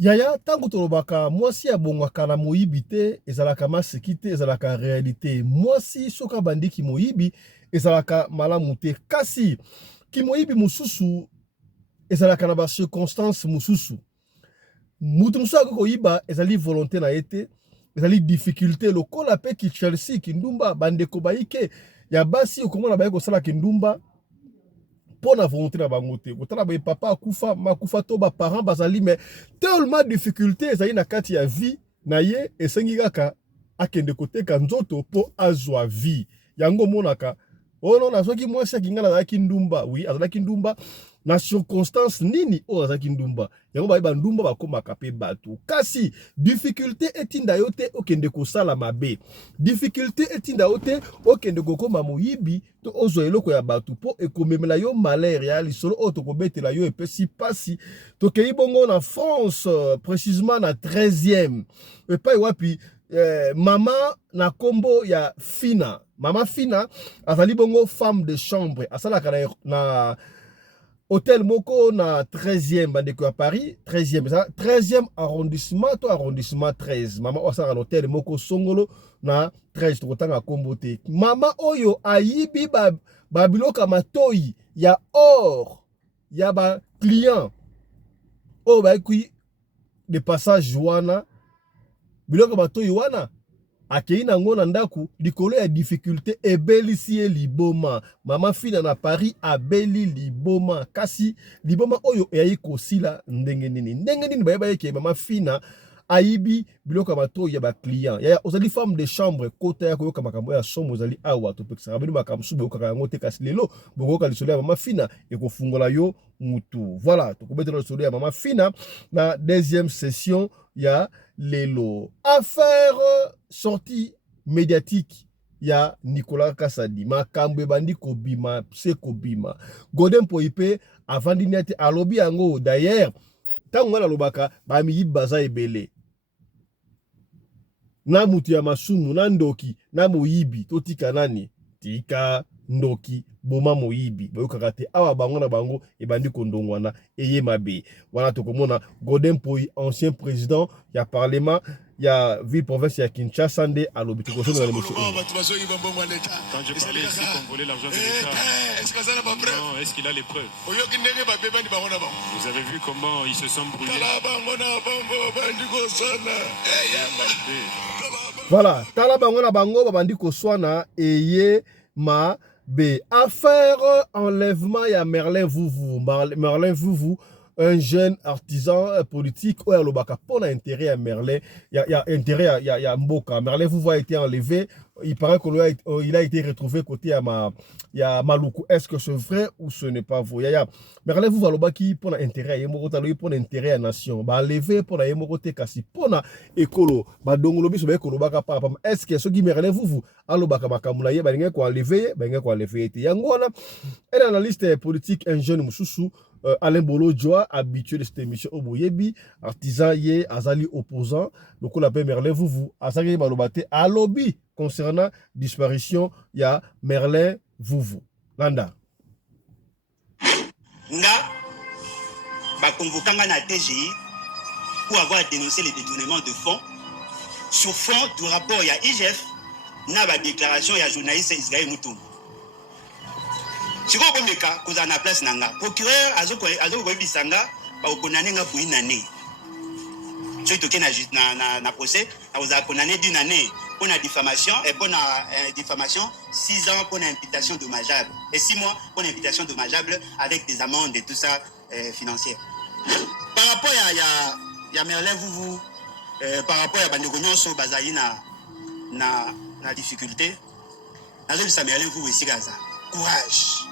Yaya, tango tolobaka, mwasi abongwaka na moyibi te, ezalaka maseki te, ezalaka réalité. Mwasi soka bandiki moyibi, ezalaka malamu te. Kasi, ki moyibi mususu, ezalaka na ba circonstance mususu. Mutu musu akoyiba, ezali volonté na ete, ezali difficulté. Lokola pe ki Chelsea, ki ndumba, bandeko baike, ya basi okomona baye kosala ki ndumba, pour la volonté na bango te kotala ba papa akufa makufa to ba parents bazali mais tellement difficulté ezali na kati ya vie na ye esengi kaka akende koteka nzoto po azwa vie yango monaka ono nazoki mwasi akinga azalaki ndumba oui azalaki ndumba na circonstance nini o azalaki ndumba yango ba ndumba bakomaka pe bato kasi difficulté etinda yo te okende kosala mabe difficulté etinda yo te okende kokoma moyibi to ozwa eloko ya bato po ekomemela yo malheur ya lisolo o tokobetela yo epesi pasi tokei bongo na France précisément na 13e epai wapi mama na kombo ya Fina mama Fina azali bongo femme de chambre asalaka na hôtel moko na 13e bandeko ya Paris 13e arrondissement to arrondissement 13 mama osaka na hôtel moko songolo na 13 tokotanga kombo te mama oyo ayibi babiloka matoi ya or ya ba client o ba kui de passage wana biloka matoi wana akei nango na ndaku likolo ya difficulté ebelisi ye liboma mama Fina na Paris abeli liboma kasi liboma oyo eyayi kosila ndenge nini bayeba yeke mama Fina ayibi biloko matoi ya ba client ya ozali femme de chambre kota ya koyoka makambo ya somo ozali awa topekisa bino makambo su boyoka yango te kasi lelo bokoka lisolo ya mama Fina ekofungola yo mutu voilà tokobetela lisolo ya mama Fina na deuxième session ya lelo affaire sortie médiatique ya Nicolas Kasadi makambo bandi kobima se kobima Godin Poipe avandi nete alobi yango d'ailleurs tango ngana lobaka ba mi baza ebele na mutu ya masumu na ndoki na moyibi totika nani tika ndoki boma moyibi boyokaka te awa bango na bango ebandi kondongwana eye mabe wana tokomona Godin Poi ancien président ya parlement ya ville province ya Kinshasa nde alobi tokosonga na monsieur quand je parlais ici qu'on volait l'argent de l'État non est-ce qu'il a les preuves vous avez vu comment ils se sont brûlés voilà tala bango na bango babandi koswana eye ma B. Affaire enlèvement ya Merlin Vouvou, un jeune artisan politique ou alobaka pour intérêt à Merlin, il y a intérêt à Mboka. Merlin Vouvou a été enlevé, il paraît qu'il a été retrouvé côté à Maluku. Est-ce que c'est vrai ou ce n'est pas vrai? Merlin Vouvou alobaki pour intérêt à Yemoro taloyi pour intérêt à nation. Ba levé pour Yemoro te kasi pour na écolo. Ba dongolobi so ba ekolobaka pa. Est-ce que ce qui Merlin Vouvou alobaka makamula ye ba ngé ko enlever, ba ngé ko enlever te. Yangona un analyste politique un jeune mususu Alain Bolo Joa, habitué de cette émission Oboyebi, artisan ye, azali opposant, donc on l'appelle Merlin Vouvou, azali malobate, à lobby concernant disparition, il y a Merlin Vouvou. Landa. Nga, ba convocanga na TGI pour avoir dénoncé les détournements de fonds sur fond du rapport ya IGF, na ba déclaration ya journaliste Israël Moutoum. Si vous avez une place, le procureur a dit condamné pour une année. Si vous avez un procès, vous avez condamné d'une année pour la diffamation et pour la diffamation, 6 ans pour l'imputation dommageable et 6 mois pour l'imputation dommageable avec des amendes et tout ça financières. Par rapport à Merlin Vouvou, par rapport à Bandegonyon sur Bazaï na difficulté, Merlin Vouvou ici Gaza. Courage.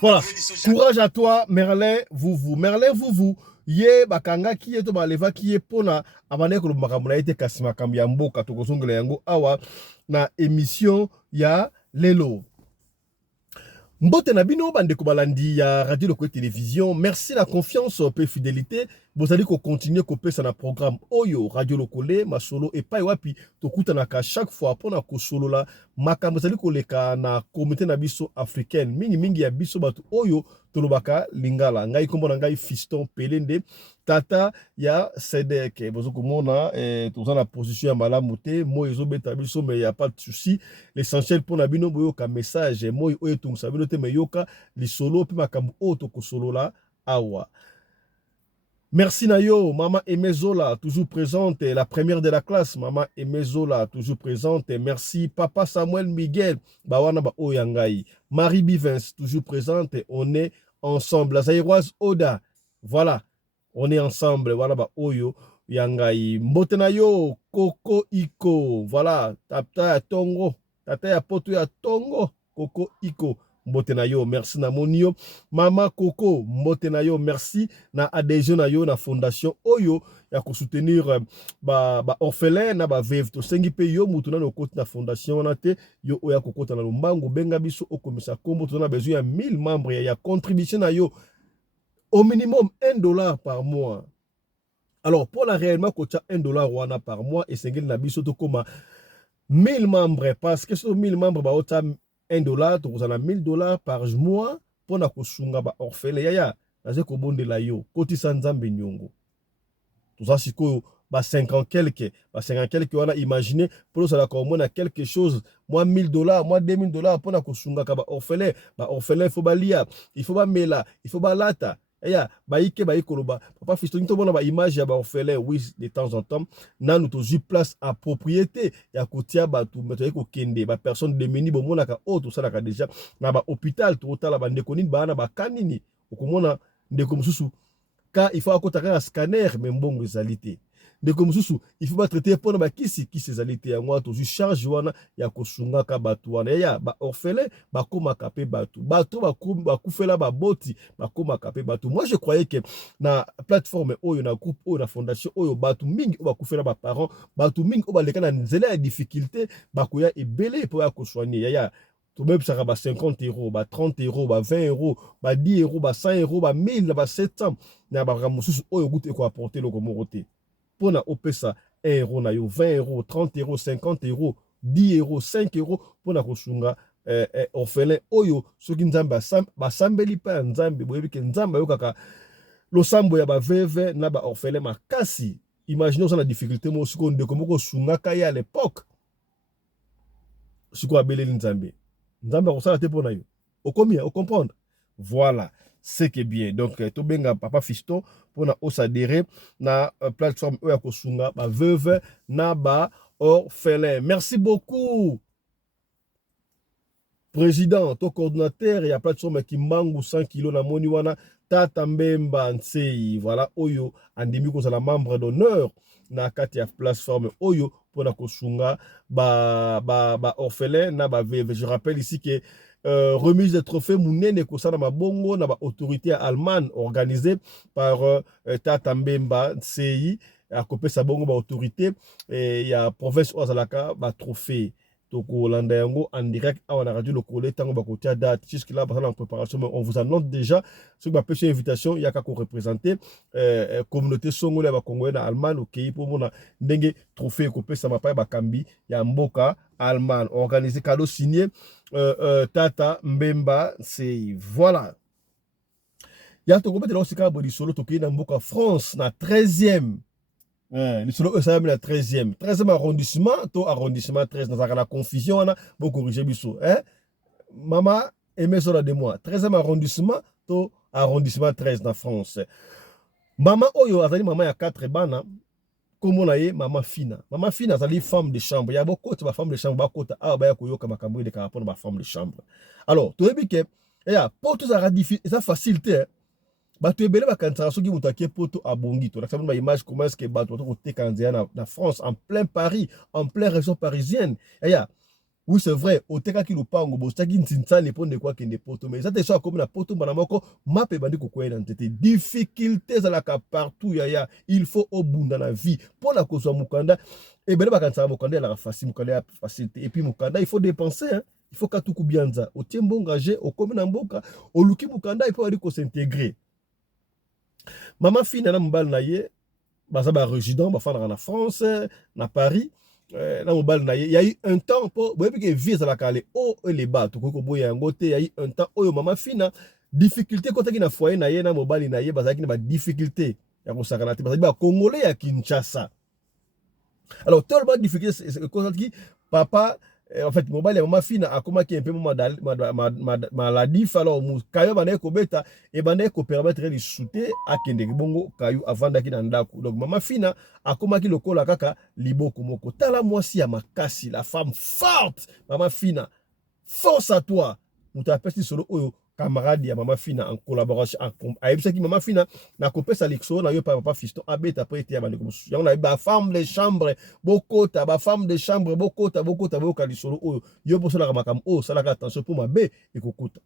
Voilà, courage à toi, Merlin Vouvou. Merlin Vouvou, ye bakanga ki eto baleva ki pona abane ko makamula ete kasima kambi ya mboka tokozongela yango awa na émission ya lelo. Mbote na bino bandeko balandi ya Radio Loko Télévision. Merci la confiance pe fidélité. Vous allez continuer kopesa na programme Oyo Radio Lokole masolo et pa wapi tokuta na ka chaque fois pona ko solo la makambo zali koleka na communauté na biso africaine mingi ya biso batu oyo tolobaka lingala ngai kombo na ngai Fiston Pelende tata ya Sedek bozo komona toza na position ya malamu te moi ezobeta biso mais y a pas de souci l'essentiel pour na bino boyoka message moi oyo tungisa bino te meyoka lisolo pe makambo oyo tokosolola awa. Merci Nayo, Maman Emezola, toujours présente, la première de la classe, Maman Emezola, toujours présente. Merci Papa Samuel Miguel, Bawana Ba Oyangai, Marie Bivens, toujours présente, on est ensemble. La Zaïroise Oda, voilà, on est ensemble, voilà Ba Oyo Yangai. Mbotenayo, Koko Iko, voilà, Tata ya Tongo, Tata ya Poto ya Tongo, Koko Iko. Mbotenayo, merci na monio. Mama Coco, Mbotenayo, merci na adhésion na yo na fondation Oyo ya ko soutenir ba orphelin na ba veuve to sengi pe yo mutuna no koti na fondation na te yo oya kokota na lumbango benga biso okomisa kombo to na besoin ya 1000 membres ya contribution na yo au minimum $1 par mois. Alors pour la réellement kocha $1 wana par mois et sengeli na biso to koma 1000 membres parce que sur 1000 membres ba ota $1, tu as $1000 par mois pour na kosunga ba orphelin yaya naze ko bondela yo koti sanzambe nyongo tout ça siko ba 50 quelque wana imaginer pour ça la komona quelque chose moi $1000 moi $2000 pour na kosunga ka ba orphelin il faut balia il faut ba mela il faut ba lata yaya baike baikoloba papa Fiston to bona ba image ya ba orphelin oui de temps en temps na nous tozu place à propriété ya kotia ba tout meto ko kende ba personne de meni bo mona ka o to sala ka déjà na ba hôpital to tala ba ndeko nini ba na ba kanini okomona ndeko mususu ka il faut akota scanner mais mbongo ezalité ndeko mususu il faut ba traiter pour na ba kisi ezalité ya ngwa tozu charge wana ya kosunga ka batu wana ya ba orphelin ba koma kapé batu ba kufela ba boti ba koma kapé batu. Moi je croyais que na plateforme oyo na groupe oyo na fondation oyo batu mingi ba kufela ba parents batu mingi ba leka na nzela ya difficulté ba koya ebele pour ya ko soigner ya tout même ça ba 50 €, ba 30 €, ba 20 €, ba 10 €, ba 100 €, ba 1000, ba 700 na ba ramususu oyo goute ko apporter le komorote pour na opesa €1 na yo 20 €, 30 €, 50 €, 10 €, 5 € pour na kosunga orphelin oyo soki nzambe basambeli pa nzambe boyebi ke nzambe yo kaka losambo ya ba veuve na ba orphelin makasi. Imaginons ça la difficulté mo siko ndeko moko sunga kaya à l'époque siko abeleli nzambe ko sala te pona yo okomi o comprendre voilà c'est que bien donc to benga papa Fiston pona osadere na plateforme oya kosunga ba veuve na ba orphelin. Merci beaucoup président to coordinateur ya plateforme Kimbangu 100 kg na moni wana tata Mbemba Nsei voilà oyo andimi ko la membre d'honneur na kati ya plateforme oyo pona kosunga ba orphelin na ba veuve. Je rappelle ici que remise de trophée munene kosana mabongo na ba autorité allemande organisée par tata Mbemba Nsei a copé sa bongo ba autorité et ya province Ozalaka ba trophée toko landa yango en direct à la radio locale tango ba côté date jusque là en préparation mais on vous annonce déjà ce que ba petite invitation il y a qu'à représenter communauté songolais ba congolais na Allemagne au pays pour mona ndenge trophée copé sa mapa ba kambi ya mboka Allemagne organisé cadeau signé tata Mbemba c'est voilà ya to copé de l'osika bo solo to na mboka France na 13e le solo ça la 13e arrondissement to arrondissement 13 dans la confusion on a beaucoup corriger biso mama Emezola de moi 13e arrondissement to arrondissement 13 dans France. Mama oyo azali mama ya 4 bana comme na ye mama fina azali femme de chambre ya beaucoup de femme de chambre ba kota ba ya koyoka makambo de rapport ba femme de chambre. Alors to ebi ke ya porte za radifie ça facilité bato ebele bakanisa soki moto akie poto abongi to nakisa ba image comment est-ce que bato to teka nzia na France en plein Paris en pleine région parisienne ya oui c'est vrai oteka ki lupango bostaki ntsintsa pour de quoi kende poto mais ça te soit comme na poto bana moko mape bandi kokwela ntete difficultés à la partout ya il faut obunda na vie pour la kozwa mukanda ebele bakanisa mukanda la facile mukanda ya facilité et puis mukanda il faut dépenser hein il faut katuku bianza otiembo engagé okomi na mboka oluki mukanda il faut aller ko s'intégrer. Maman fille na mbal na ye baza ba résident ba fana na France na Paris na mbal na ye y a eu un temps pour boyebi que vise la calé o les bas to ko boya ngote y a eu un temps oyo maman fille na difficulté quand tu na foyer na ye na mobali na ye bazaki na ba difficulté ya ko sakana te bazaki ba congolais ya Kinshasa. Alors tellement difficulté c'est quand qui papa en fait mobile ya mama fina akoma ki un peu maladie alors kayo bana ko beta et bana ko permettre de shooter akende bongo kayo avant daki na ndako. Donc mama fina akoma ki lokola kaka liboko moko tala mwasi ya makasi, la femme forte mama fina, force à toi muta pesi solo oyo camarade ya mama fina en collaboration ayebisa ki mama fina na kopesa lexo na yo papa fiston abeta après te ya bande comme on a ba femme de chambre bokota ba femme de chambre bokota boka lisolo oyo yo posola ka makam o sala ka attention pour mabe ekokota.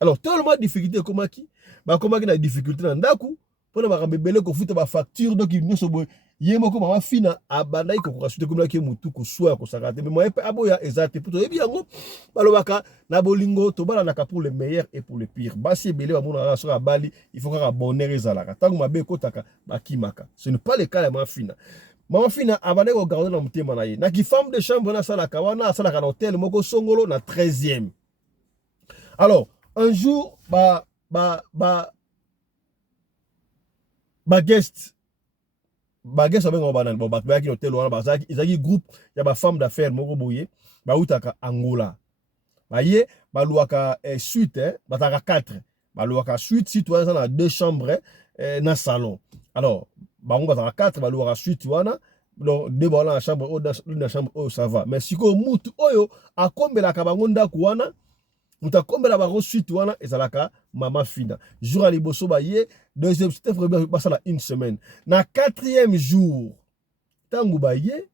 Alors tellement difficulté komaki na difficulté na ndaku pona ba bebele ko futa ba facture donc nyoso boy yemoko mama fina abandai ko kasuite komla ke mutu ko soa ko sakate mais moi aboya ezate puto ebi yango balobaka na bolingo to bala naka pour le meilleur et pour le pire basi ebele ba mona raso ka bali il faut ka bonheur ezalaka tangu mabe kotaka bakimaka. Ce n'est pas le cas de mama fina abandai ko garder na mutema na ye na ki femme de chambre na salaka wana salaka na hôtel moko songolo na 13e. Alors un jour guest baguette avec banane bon bakaki hotel wana bazaki izaki groupe ya ba femme d'affaires moko boye ba utaka Angola baye baluaka suite bataka 4 baluaka suite si toi na 2 chambres na salon. Alors bango bataka 4 baluaka suite wana donc deux balles na chambre na chambre oh ça va mais siko mutu oyo akombela ka bango ndako wana mutakombela ba suite wana ezalaka mama fina jour à liboso baye deuxième c'était vraiment passé la une semaine na 4e jour tangu baye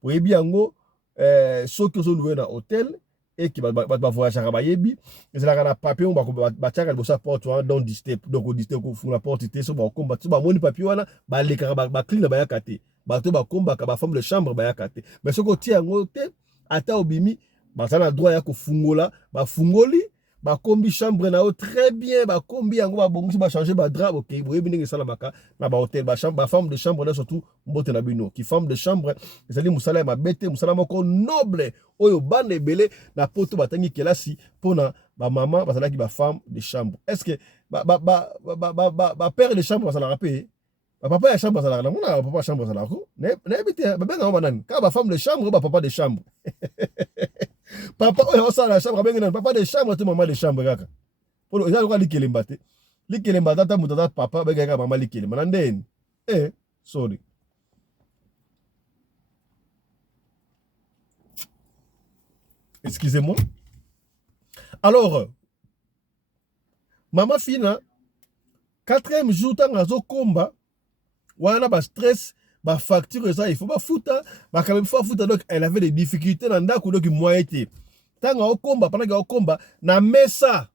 oyebi yango soki ozo louer na hôtel et qui va voyager bayebi ezalaka na papier on ba tiaka liboso porte wana donc disturb donc au disturb ko funa porte te so ba komba so ba moni papier wana ba leka ba clean ba yakate ba to ba komba ka ba femme de chambre ba yakate mais soko ti yango te ata obimi basala droit ya kofungola bafungoli bakombi chambre na o très bien bakombi yango babongisi ba changer ba drap OK boyebi ndenge sala maka na ba hôtel ba chambre ba femme de chambre na surtout mbote na bino ki femme de chambre ezali musala ya mabete musala moko noble oyo bande belé na poto batangi kelasi pona ba maman basala ki ba femme de chambre. Est-ce que ba père de chambre basala rapé papa ya chambre basala na mona papa chambre basala ko na ebite ba benga banani ka ba femme de chambre ba papa de chambre papa oyo osala chambre benga papa de chambre to maman de chambre kaka polo eza ko likelemba te likelemba tata mutata papa benga ka maman likelemba na ndeni sorry excusez-moi. Alors mama fina 4e jour tanga zo komba wana ba stress ba facture ça il faut ba futa ba quand même faut futa donc elle avait des difficultés dans ndako donc moyen été tanga okomba pendant que okomba na mesa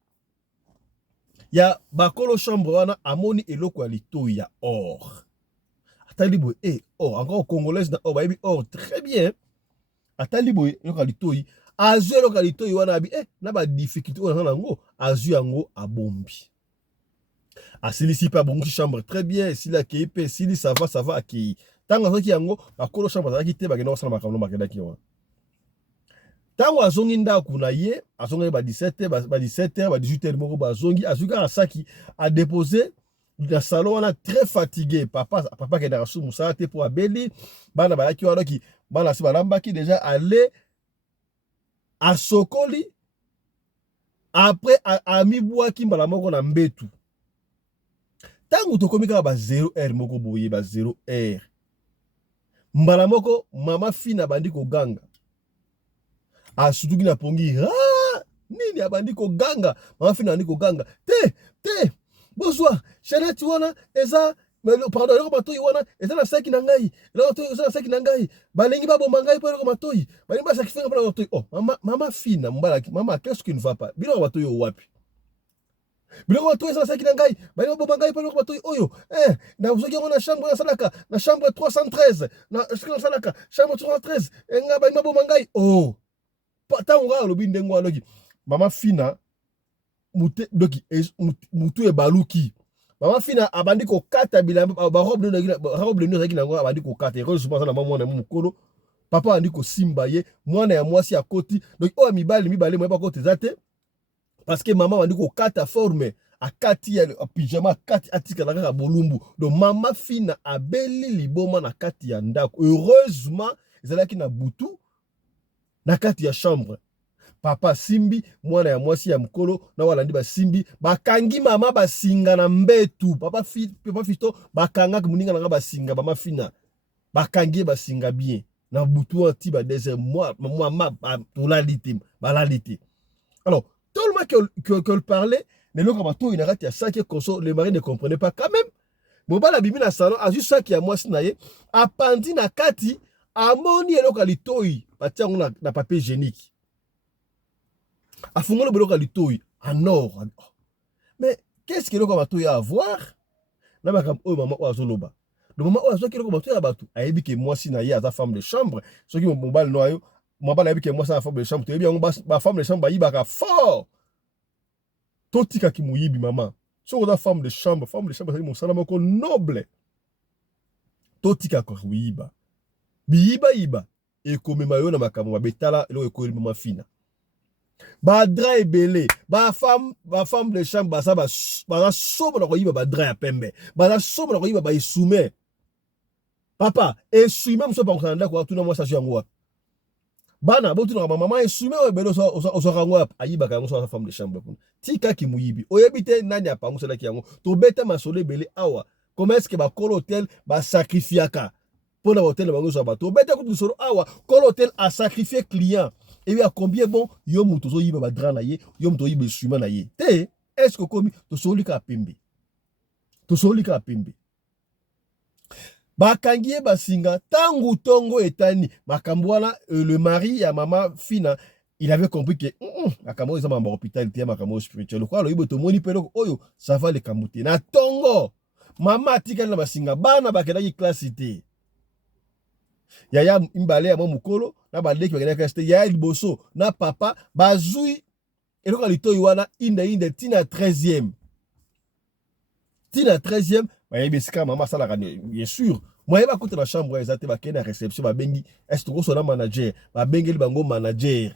ya ba kolo chambre wana amoni eloko ya litoyi ya or atali boy or encore congolaise na or ba yebi or très bien atali boy eloko ya litoyi azu eloko ya litoyi wana abi na ba difficulté wana nango azu yango abombi. Asilisi pa bongi chambre très bien, si la KP, si ça va accueillir. Tant que yango bakolo chambre za kite bagenda osala makambo makenda ki wana. Tango azongi ndako na ye, azongi ba 17h, ba 17h, ba 18h moko bazongi, azuka asaki a déposer dans salon wana très fatigué. Papa qui est dans sous musala te pour abeli, bana ba ki wana ki bana si balamba ki déjà aller à Sokoli après a mi boa ki mbala moko na mbetu. Tango tokomi kaka ba 0h moko boye ba 0h mbala moko mama fina bandi ko ganga asutuki na pongi nini abandi ko ganga mama fina bandi ko ganga te bozwa chenette wana eza pardon eloko matoyi wana eza na saki na ngai eloko matoyi eza na saki na ngai balingi babomba ngai po eloko matoyi balingi basaki fenga po matoyi mama fina mbala mama qu'est-ce qui ne va pas biloko matoyi wapi biloko matoyi eza na saki na ngai balingi babomba ngai po eloko matoyi oyo na uzoki yango na chambre na salaka na chambre 313 na salaka chambre 313 nga balingi babomba ngai tango nga alobi ndenge wana loki mama fina mutu ebaluki mama fina abandi ko kata bilamba ba robe nino zaki nango abandi ko kata ko souvent na mwana mukolo papa andi ko simba ye mwana ya mwasi akoti donc o mibali mo ba ko tezate parce que maman bandi ko kata forme akati ya pyjama akati atika la bolumbu donc mama fina abeli liboma na kati ya ndako heureusement ezalaki na butu na kati ya chambre papa simbi mwana ya mwasi ya mkolo na walandi ba simbi bakangi mama basinga na mbetu papa fito bakanga muninga na basinga mama fina bakangi basinga bien na butu anti ba deuxième mois mama balalite alors tout le monde que parlait mais le kamato il arrête ya sac conso le mari ne comprenait pas quand même mobala bibi na salon a juste sac ya mwasi na ye apandi na kati amoni eloko litoi batia na papier hygiénique afungolo biloko litoi en or mais qu'est-ce que le kamato ya avoir na ba kam o mama o azoloba le moment où azoki le kamato ya batu ayebi ke mwasi na ye aza femme de chambre soki mobala noyo mobala ayebi ke mwasi na femme de chambre to yebi yango ba femme de chambre ba yibaka fort totika ki muyibi mama so oza femme de chambre c'est mon salama ko noble totika ko yiba biyiba e komema yo na makambo babetala eloko ekoyeli mama fina ba dra ebele ba femme de chambre ba sobo na ko yiba ba dra ya pembe ba sobo na ko yiba ba isume papa esume mso pa ko ndako tuna mwa station yango bana botu na mama esume ebele so rangwa ayiba ka so femme de chambre kuna tika ki muyibi oyebite nani apangu sala ki yango to beta masole ebele awa comment est-ce que ba col hôtel ba sacrifiaka pour le hôtel bango so ba to beta ku solo awa col hôtel a sacrifié client et bien combien bon yo muto so yiba ba dra na ye yo muto yiba esume na ye te est-ce que komi to solika pembe bakangie basinga tangu tongo etani makambo le mari ya mama fina il avait compris que makambo eza mamba hôpital te makambo spirituel quoi lo iboto moni pelo oyo ça va le kamute na tongo mama atikali na basinga bana bakelaki classe te yaya imbale ya mukolo na baleki bakelaki classe te yaya liboso na papa bazui eloko litoyi wana inde tina 13e bayebisika mama salaka bien sûr moi ba kuta na chambre ezate ba kena réception ba bengi est to so na manager ba bengeli bango manager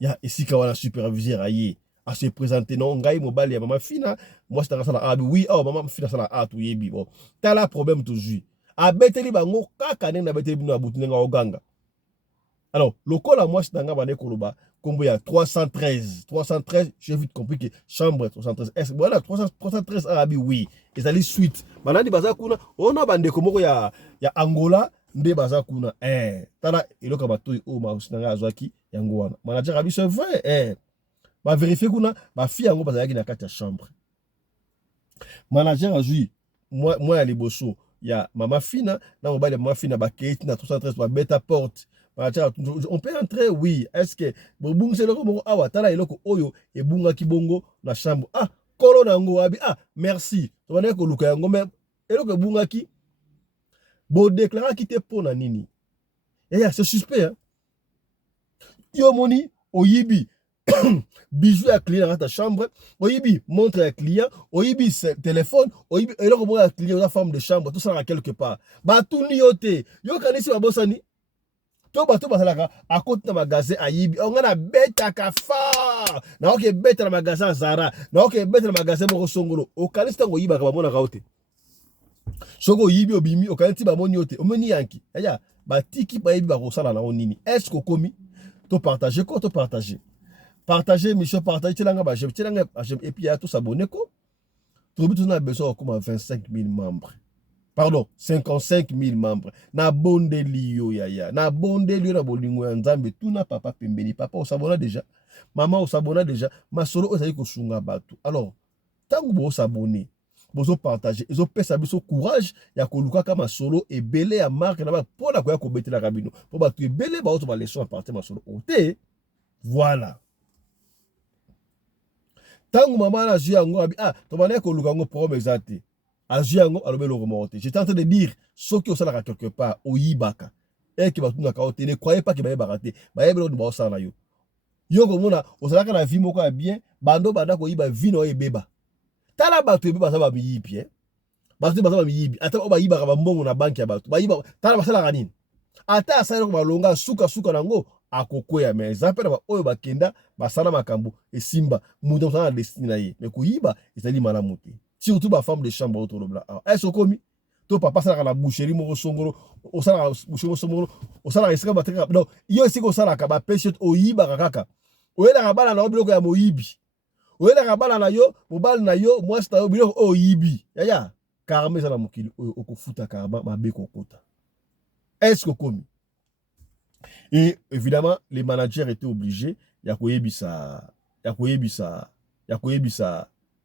ya esika wana superviseur aye a se présenter non ngai mobali ya mama fina moi c'est sala abi oui oh mama fina sala atu yebi bon tala problème toujours a beteli bango kaka na beteli bino abutu nga oganga alors lokola moi c'est nga bane koloba kombo ya 313 j'ai vite compris que chambre 313 est voilà 313 arabi oui ezali suite banandi baza kuna ona bandeko moko ya Angola nde baza kuna tala eloko bato o ma usinanga azwaki yango wana manager abi c'est vrai ba vérifier kuna ba fi yango bazalaki na kati ya chambre manager azui moi ya liboso ya mama fina na mobali ya mama fina ba keiti na 313 ba beta porte. On peut entrer, oui. Est-ce que bon c'est le mot awa tala eloko oyo e bunga kibongo na chambre. Ah, kolo nango abi. Ah, merci. To wana ko luka yango mais eloko bunga ki bo déclarer ki te pona nini. C'est suspect hein. Yo moni oyibi bijou à client dans ta chambre, oyibi montre à client, oyibi téléphone, oyibi eloko mo à client la femme de chambre, tout ça là quelque part. Ba tout nioté. Yo kanisi ba bosani. To bato basalaka à côté de magasin ayibi on a beta kafa na oke beta na magasin Zara na oke beta na magasin moko songolo o kanista ngo yiba ka bamona kaote soko yibi obimi o kaniti ba moni ote o moni yanki ya ba tiki ba yibi ba ko sala na onini est-ce que komi to partager ko to partager mission partager tilanga ba j'aime et puis à tout s'abonner ko to bitu na besoin comme 25 000 membres. Pardon, 55 000 membres. Na bonde liyo yaya. Na bonde liyo na bolingo ya nzambe. Tuna papa pembeni. Papa o sabona déjà. Maman o sabona déjà. Masolo o sayi ko sunga batu. Alors, tangu bo s'abonner, bozo partager, ezo pesa biso courage ya koluka ka masolo ebele ya marque na ba pona ko ya ko betela kabino. Po batu ebele ba auto ba leçon à partir masolo. Ote. Voilà. Tangu mama na zia ngo abi to bana ko luka ngo problème exact. Ajiango alobelo remonter. J'étais en train de dire ce qui au salaka quelque part au yibaka. Et qui va tout na kaote ne croyez pas que ba baraté. Ba yebelo do ba osala yo. Yo ko mona o salaka na vie moko bien, bando banda ko yiba vino e beba. Tala bato e beba sa ba yibi Bato ba sa ba yibi. Ata ba yibaka ba mbongo na banki ya bato. Ba yiba tala ba sala nini. Ata asala ko ba longa suka nango akokoya mais eza pe na ba oyo bakenda basala makambo esimba mutu mosala na destiny na ye mais koyiba ezali malamu te surtout ba femme de chambre auto lobla est-ce komi to papa sala na boucherie moko songolo osala boucherie songolo osala esika bateka donc yo esika osala ka ba pêche oyiba kaka oyela bala na biloko ya moyibi oyela bala na yo mobali na yo mwasi na yo biloko oyibi yaya karma eza na mokili oyo okofuta karma mabe kokota est-ce komi. Et évidemment, les managers étaient obligés. Yakoyebisa.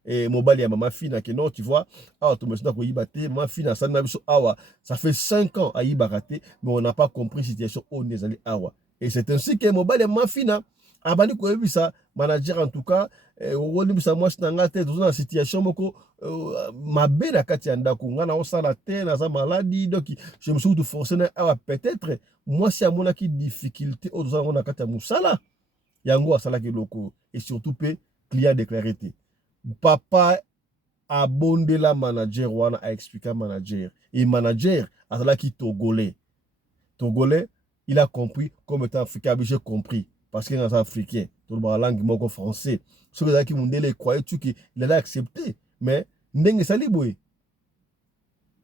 Et mobile ya mama fina que non, tu vois. Ah, tu me dis que mama fina ça n'a awa. Ça fait 5 ans à Ibarate, mais on n'a pas compris la situation où on est allé awa. Et c'est ainsi que mobile ya mama fina abandi koyebisa manager en tout cas okolibisa mwasi na nga te toza na situation moko mabe na kati ya ndako nga na osala te naza maladi donc je me suis tout forcé na awa peut-être mwasi amonaki difficulté oyo tozala ngo na kati ya mosala yango asalaki loko et surtout pe client déclaré te papa abondela manager wana a expliqué manager et manager azalaki togolais il a compris comme étant africain j'ai compris parce qu'il est africain, tout le langue moko français. Ce que qui mundele croyait tu qu'il allait accepter, mais ndenge saliboué.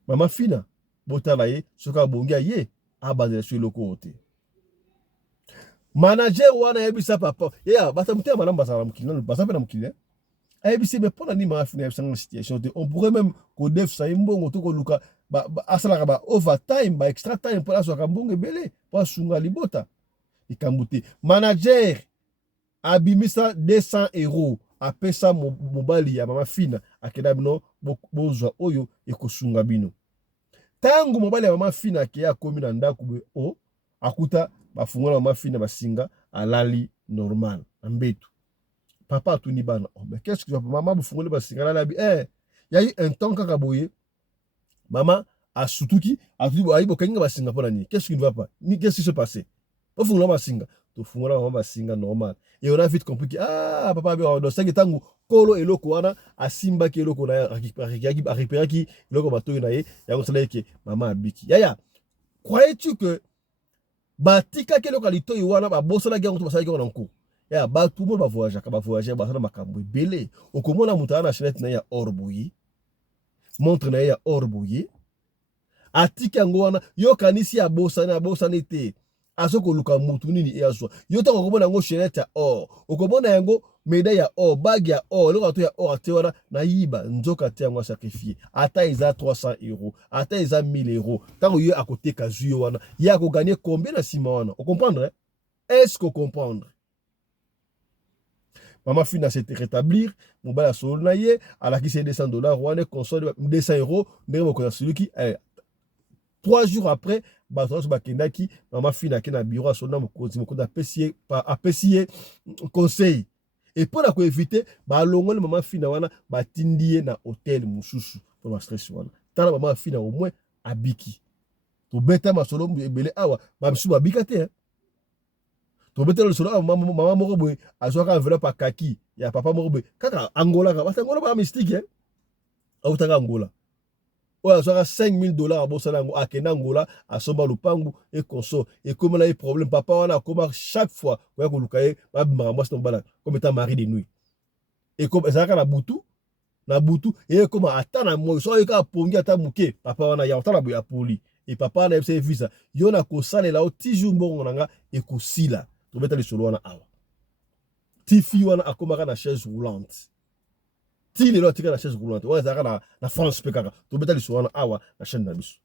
Mama fina, botalaye, ce qu'a bonga ye, abandonné sur le côté. Manager wana yebisa papa, ya batamute madame basalam kilon, basape mkilé. Ayebisi mais pour ni mama fina dans situation, on pourrait même ko def sa imbongo to ko luka ba asala ba overtime, ba extra time pour la so ka mbongo belé, pour sunga libota. Ikambuti. Manager abimisa 200 € apesa mobali ya mama fina akeda bino bozwa oyo ekosunga bino. Tangu mobali ya mama fina ke ya komi na ndako be o akuta bafungola mama fina basinga alali normal ambetu. Papa tuni bana. Oh, mais qu'est-ce que tu vas maman bufungole basinga alali y a eu un temps kaka boye. Maman a sutuki a dit ayibo kenga basinga pona ni. Qu'est-ce qui ne va pas? Ni qu'est-ce qui se passait? Au fond, on va singa normal. Et on a vite compris que ah papa dans 5 tangu kolo eloko wana asimba ki eloko na récupérer ki eloko bato na ye ya kosala ke mama abiki. Yaya. Croyais-tu que batika ke eloko lito wana ba bosala ki on basala ki on ko. Ya ba tout le monde va voyager ba sala makambo belé. Okomona mutana na chenette na ya orboyi. Montre na ya orboyi. Atika ngo wana yo kanisi ya bosana te. Azoko luka mutu nini eazwa yota kokomona ngo chenette ya or okomona yango médaille ya or bag ya or le rato ya or atewana na yiba nzoka te yango sacrifier ata eza 300 €, ata eza 1000 €. Tango yo akoteka zuyo wana ya ko gagner combien na sima wana o comprendre est-ce que comprendre Maman fina s'est rétablir mobile solo na ye alaki c'est 200 $ wana console 200 €. Ndenge ko celui qui 3 jours après, bakendaki mama fina ke na bureau sona mokonzi mokonzi apesiye conseil. Et pour la éviter, balongole mama fina wana batindie na hôtel mususu pour la stress wana. Tala mama fina au moins abiki. To beta masolo ebele awa ba msu babika te. To beta le solo mama moko boy azwaka enveloppe kaki ya papa moko boy kaka Angola ka batangola ba mystique au taka Angola. Oya soka 5 000 $ à bosala ngo akenda Angola asomba lupangu et conso et comme là il problème papa wana koma chaque fois oya ko lukaye ba bimaka mwasi no bala comme étant mari de nuit et comme ça na butu et comme atana mo so ka pongi ata muke papa wana ya otala boya poli et papa na epse visa yo na ko salela o ti jour mbongo nanga e ko sila to beta le solo wana awa ti fi wana akoma na chaise roulante. Si les lois la chaise roulante, ouais, ça na France pekaka. To beta liswana awa la chaîne nabisu.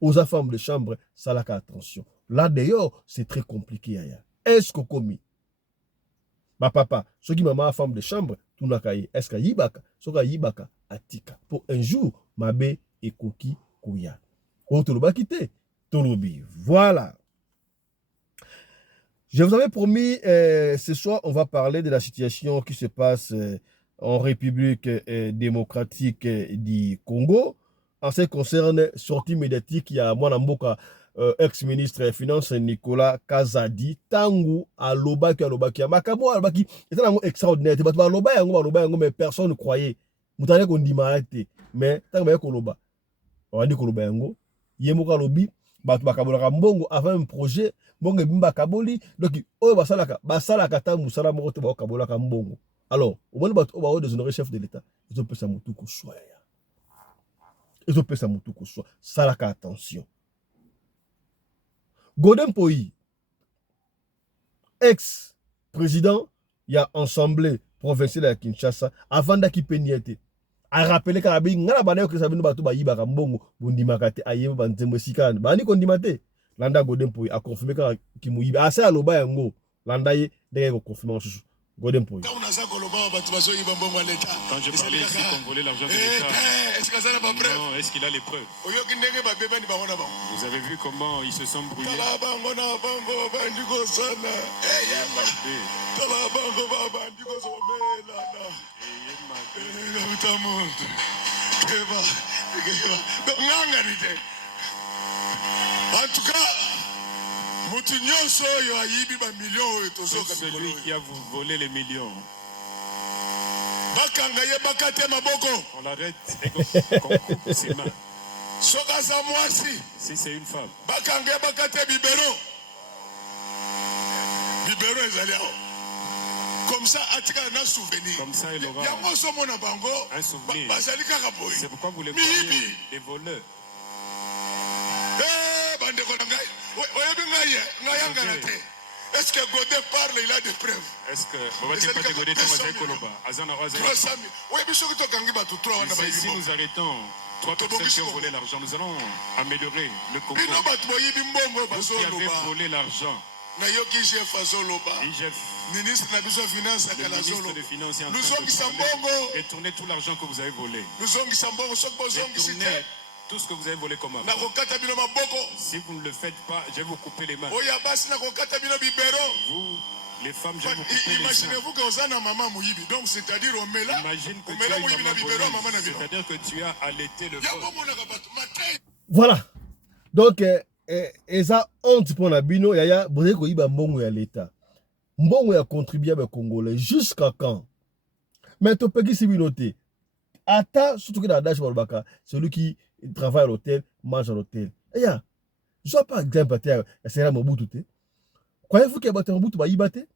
Aux femmes de chambre, ça la attention. Là d'ailleurs, c'est très compliqué aya. Est-ce que komi? Ma papa, ce qui maman femme de chambre, tout na kaye. Est-ce que yibaka, ce que yibaka atika. Pour un jour, mabe et koki koya. On te le ba quitter. Tolobi. Voilà. Je vous avais promis, ce soir, on va parler de la situation qui se passe en République démocratique du Congo. En ce qui concerne sortie médiatique, il y a Mwanamboka, ex-ministre des Finances Nicolas Kazadi, Tangu, Alobaki, Makabo, Alobaki, c'est un extraordinaire. Alobaki, mais personne ne croyait. Moutane qu'on dit marrête, mais Tangu Koloba. On a dit Koloba Yango, Yemoka Lobi, bato bakabolaka mbongo avant un projet mbongo ebimba kaboli donc oyo basalaka ta musala moko te bakabolaka mbongo. Alors omoni bato oyo bao déshonorer chef de l'état ezopesa mutu koswa ya ezopesa mutu koswa salaka attention. Godin Mpoyi ex président ya assemblée provinciale ya Kinshasa avandaki peniete a rappelé ka bi ngala bana yo sabino bato bayibaka mbongo bondimaka te ayeba banzembo sikana bani kondima te. Landa Godin Mpoyi a confirmé ka kimuyibi asa aloba yango landa ye ndenge ko confirmer susu Godin Mpoyi. Quand je parlais ici qu'on volait l'argent de l'État. Est-ce que ça n'a pas preuve? Non, est-ce qu'il a les preuves? Vous avez vu comment ils se sont brouillés? En tout cas, celui qui a volé les millions, on l'arrête et qu'on coupe ses mains. Si c'est une femme, comme ça, il aura un souvenir. C'est pourquoi vous les croyez des voleurs. Est-ce que Godin parle, il a des preuves? Est-ce que si nous arrêtons 3 personnes qui ont volé l'argent, nous allons améliorer le Congo. Vous qui avez volé l'argent, IGF, ministre de Finances est en train de retourner tout l'argent que vous avez volé. Retournez tout ce que vous avez volé comme argent. Si vous ne le faites pas, je vais vous couper les mains. Vous, les femmes, je vais vous couper les mains. Imaginez-vous que vous avez une maman mouyibi. Donc, c'est-à-dire, on met là. Imagine que tu as une maman volée. C'est-à-dire que tu as allaité le vol. Voilà. Donc, eza honte pour la bino yaya boze ko iba mbongo ya l'État. Mbongo ya contribuable congolais jusqu'à quand? Mais to peki si binoté. Ata surtout que dans Dash Balbaka, celui qui travaille à l'hôtel, mange à l'hôtel. Et ya, je vois pas exemple à c'est Mobutu te. Croyez-vous que Bata Mobutu ba yibate?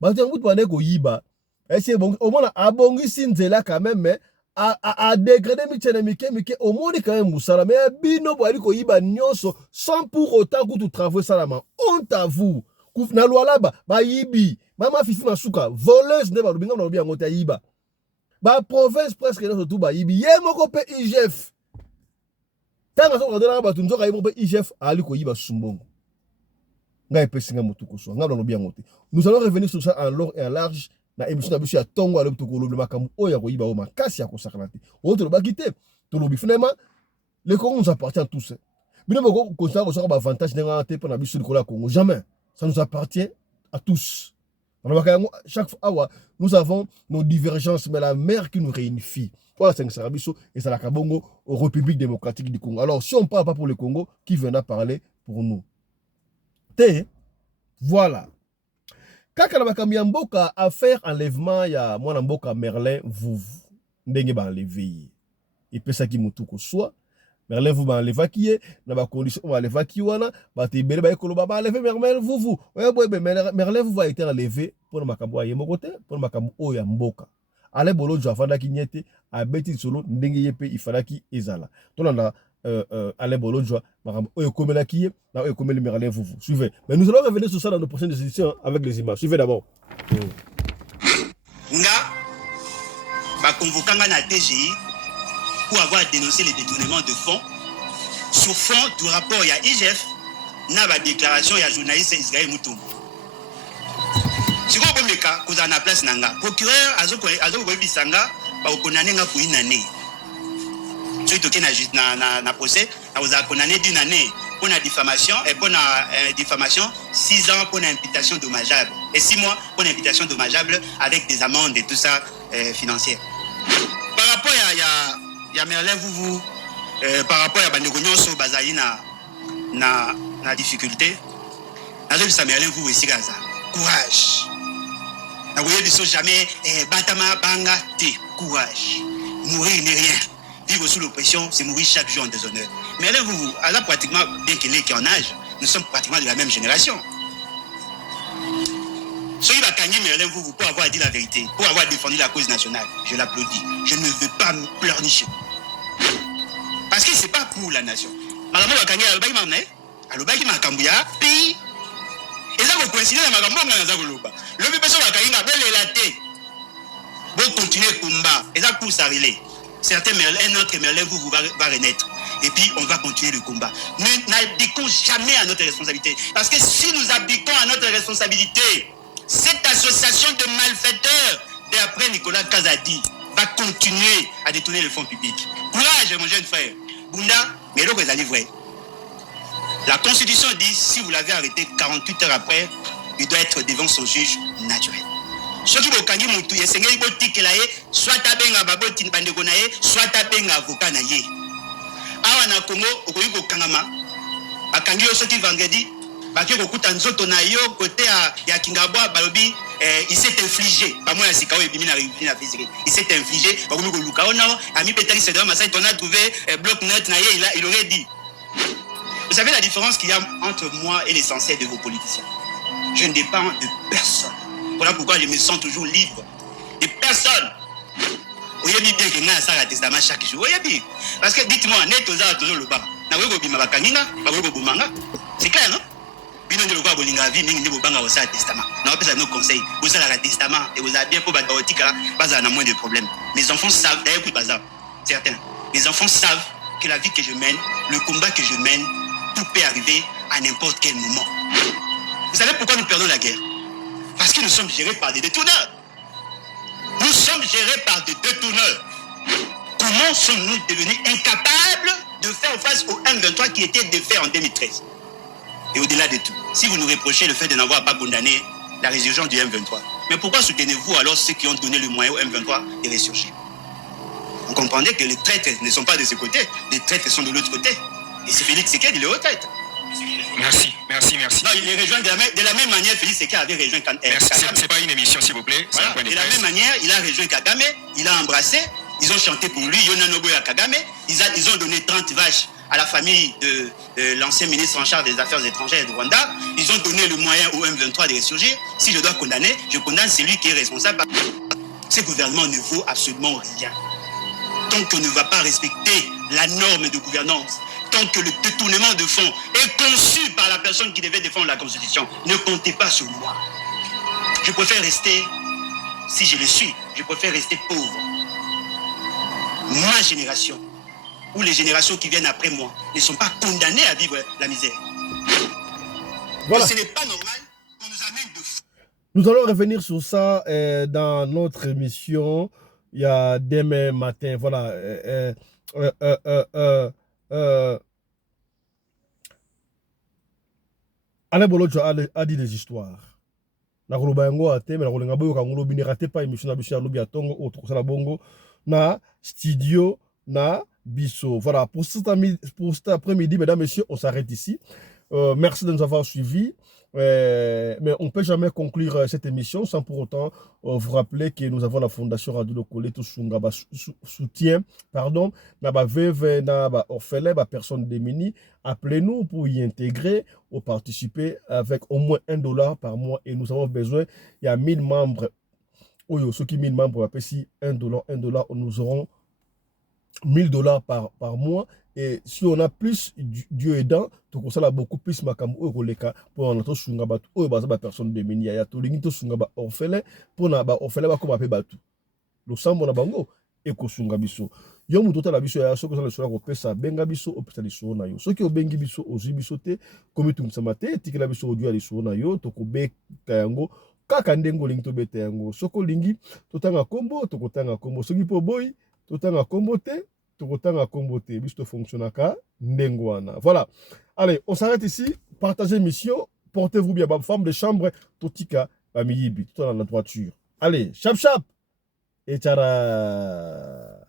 Bata Mobutu ba neko yiba. Et c'est bon, au moins a bongi sinzela quand même mais a dégradé michene mike au moins quand même musala mais bino bo ali ko yiba nyonso sans pour autant que tu travailles salama. Honte à vous. Na loi ba yibi. Mama fifi masuka voleuse ne ba lobinga na lobi ngota yiba. Ba province presque dans tout ba yibi ye moko pe IGF. Tanga so kodela ba tunzo ka yibo pe IGF ali ko yiba sumbongo. Ngai pesinga mutuko so ngabla lobi ngote. Nous allons revenir sur ça en long et en large na émission na biso ya tongo ale mutuko lobi makambu oya ko yiba o makasi ya ko sakanate. O to loba kité to lobi finalement les Congo nous appartient tous. Bino boko constat ko so ba avantage nga te pour na biso ko la Congo jamais. Ça nous appartient à tous. Chaque fois, nous avons nos divergences, mais la mère qui nous réunifie. Voilà, c'est Sarabiso et c'est la Kabongo aux République démocratique du Congo. Alors, si on ne parle pas pour le Congo, qui viendra parler pour nous? Voilà. Quand on a mboka à faire enlèvement, il y a mon mboka Merlin Vouv. Ndenge ba enlever. Et puis ça qui mutuko soit. Merlin vous m'enlève qui est, dans ma condition, on va enlever qui wana, bah t'es belle, bah écolo, bah enlever Merlin vous. Ouais, Merlin vous va être enlevé pour le macabo à yemokote, pour le macabo o ya mboka. Allez bolo jo afanda ki nyete, a beti solo, ndenge yepe ifada ki ezala. Tolanda, allez bolo jo, macabo o yekomela ki ye, na o yekomeli Merlin vous. Suivez. Mais nous allons revenir sur ça dans nos prochaines éditions avec les images. Suivez d'abord. Nga, bah convoquant na TGI, pour avoir dénoncé les détournements de fonds sur fond du rapport il y a IGF na ba déclaration il y a journaliste Israël Moutoum. Si vous avez cas que na place nanga procureur azoko bisanga ba condamné nga pour une année. Tu toqué na procès na vous a condamné d'une année pour la diffamation et pour la diffamation 6 ans pour l'imputation dommageable et 6 mois pour l'imputation dommageable avec des amendes et tout ça financières. Par rapport il y a Merlin vous par rapport à Bandeko Nyonso bazali na difficulté nazo bisa Merlin vous ici gaza courage na voyez biso jamais batama banga te courage mourir n'est rien Vivre sous l'oppression, c'est mourir chaque jour en déshonneur. Mais là, vous, alors pratiquement, bien qu'il est en âge, nous sommes pratiquement de la même génération. Soyez Bakangé Merlin, vous, pour avoir dit la vérité, pour avoir défendu la cause nationale, je l'applaudis. Je ne veux pas me pleurnicher. Parce que ce n'est pas pour la nation. Madame Bakangé, alobaki makambuya, pays. Et ça, vous coïncidez dans ma campagne, le peuple sur Bakangé, la tête. Vous continuez le combat. Et ça, pour s'arrêter. Certains Merlin, un autre Merlin, vous va renaître. Et puis, on va continuer le combat. Ne n'abdiquons jamais à notre responsabilité. Parce que si nous abdiquons à notre responsabilité, cette association de malfaiteurs, d'après Nicolas Kazadi, va continuer à détourner le fonds public. Courage, mon jeune frère. Bunda, mais l'eau est vrai. La Constitution dit, si vous l'avez arrêté 48 heures après, il doit être devant son juge naturel. Ceux qui vont gagner mon tour, soit tabenga baboti bandeko na ye, soit tabenga avocat na ye. Awa na Congo, okoyi ko kangama. Bakangi yo soki vendredi, baki ko kuta nzoto na yo côté ya Kingabwa balobi il s'est infligé. Ba moi ya sikawo ebimi na réunion na physique. Il s'est infligé, ba komi ko luka ona, ami Peter c'est dans Masai on a trouvé bloc note na ye, il aurait dit. Vous savez la différence qu'il y a entre moi et l'essentiel de vos politiciens. Je ne dépends de personne. Voilà pourquoi je me sens toujours libre. Et personne. Oyebi bien que nga sala testament chaque jour. Oyebi. Parce que dites-moi, net aux arts toujours le bas. Na weko bima bakanginga, ba weko bomanga. C'est clair non? Bino de lokwa bolinga vie mingi ndebo banga au sala testament. Na opesa nos conseils. Vous sala la testament et vous avez bien pour baotika, pas na moins de problèmes. Mes enfants savent d'ailleurs écoute bazar. Certains. Mes enfants savent que la vie que je mène, le combat que je mène, tout peut arriver à n'importe quel moment. Vous savez pourquoi nous perdons la guerre? Parce que nous sommes gérés par des détourneurs. Nous sommes gérés par des détourneurs. Comment sommes-nous devenus incapables de faire face au M23 qui était défait en 2013? Et au-delà de tout, si vous nous reprochez le fait de n'avoir pas condamné la résurgence du M23, mais pourquoi soutenez-vous alors ceux qui ont donné le moyen au M23 de ressurgir? Vous comprenez que les traîtres ne sont pas de ce côté, les traîtres sont de l'autre côté. Et c'est Félix Tshisekedi, il est au traître. Merci. Non, il les rejoint de la même manière, Félix Tshisekedi avait rejoint Kagame. C'est pas une émission, s'il vous plaît. Voilà. De la même manière, il a rejoint Kagame, il a embrassé, ils ont chanté pour lui, Yonanobo et Kagame, ils ont donné 30 vaches à la famille de l'ancien ministre en charge des Affaires étrangères de Rwanda, ils ont donné le moyen au M23 de ressurgir. Si je dois condamner, je condamne celui qui est responsable. Ce gouvernement ne vaut absolument rien. Tant qu'on ne va pas respecter la norme de gouvernance, tant que le détournement de fonds est conçu par la personne qui devait défendre la Constitution, ne comptez pas sur moi. Je préfère rester, si je le suis, je préfère rester pauvre. Ma génération, ou les générations qui viennent après moi, ne sont pas condamnées à vivre la misère. Voilà. Et ce n'est pas normal qu'on nous amène de fou. Nous allons revenir sur ça dans notre émission. Il y a demain matin, voilà. Alain Bolodjo a dit des histoires. Na koloba yango ate mais na kolenga boyo kangolo bini raté pas émission na biso ya lobi atongo autre ça la bongo na studio na biso. Voilà, pour cet après-midi, mesdames, messieurs, on s'arrête ici. Merci de nous avoir suivis. Mais on ne peut jamais conclure cette émission sans pour autant vous rappeler que nous avons la Fondation Radio Lokole tout soutien, pardon, na ba veuve na ba orphelin, ba personnes démunies. Appelez-nous pour y intégrer ou participer avec au moins $1 par mois et nous avons besoin, il y a 1000 membres. Ceux qui 1000 membres, si $1, nous aurons $1000 par mois. Et si on a plus, Dieu aidant, tout ça, beaucoup plus makamu pour notre sungabat ou baza personne de mini ya to lingito sungaba orphelin pour na ba orphelin ba comme batu lo sambo na bango e ko sunga biso yo muto la biso ya soko ça le sera ko pesa benga biso opesa liso na yo soki obengi biso ozi biso te comme tout samate tikela biso odio ya liso na yo to ko be kayango kaka ndengo lingito bete yango soko lingi totanga kombo to kotanga kombo soki po boy totanga kombo te. Voilà. Allez, on s'arrête ici. Partagez l'émission. Portez-vous bien. Femme de chambre, Totika, Bamiyibi, tout dans la voiture. Allez, chap chap. Et tchara.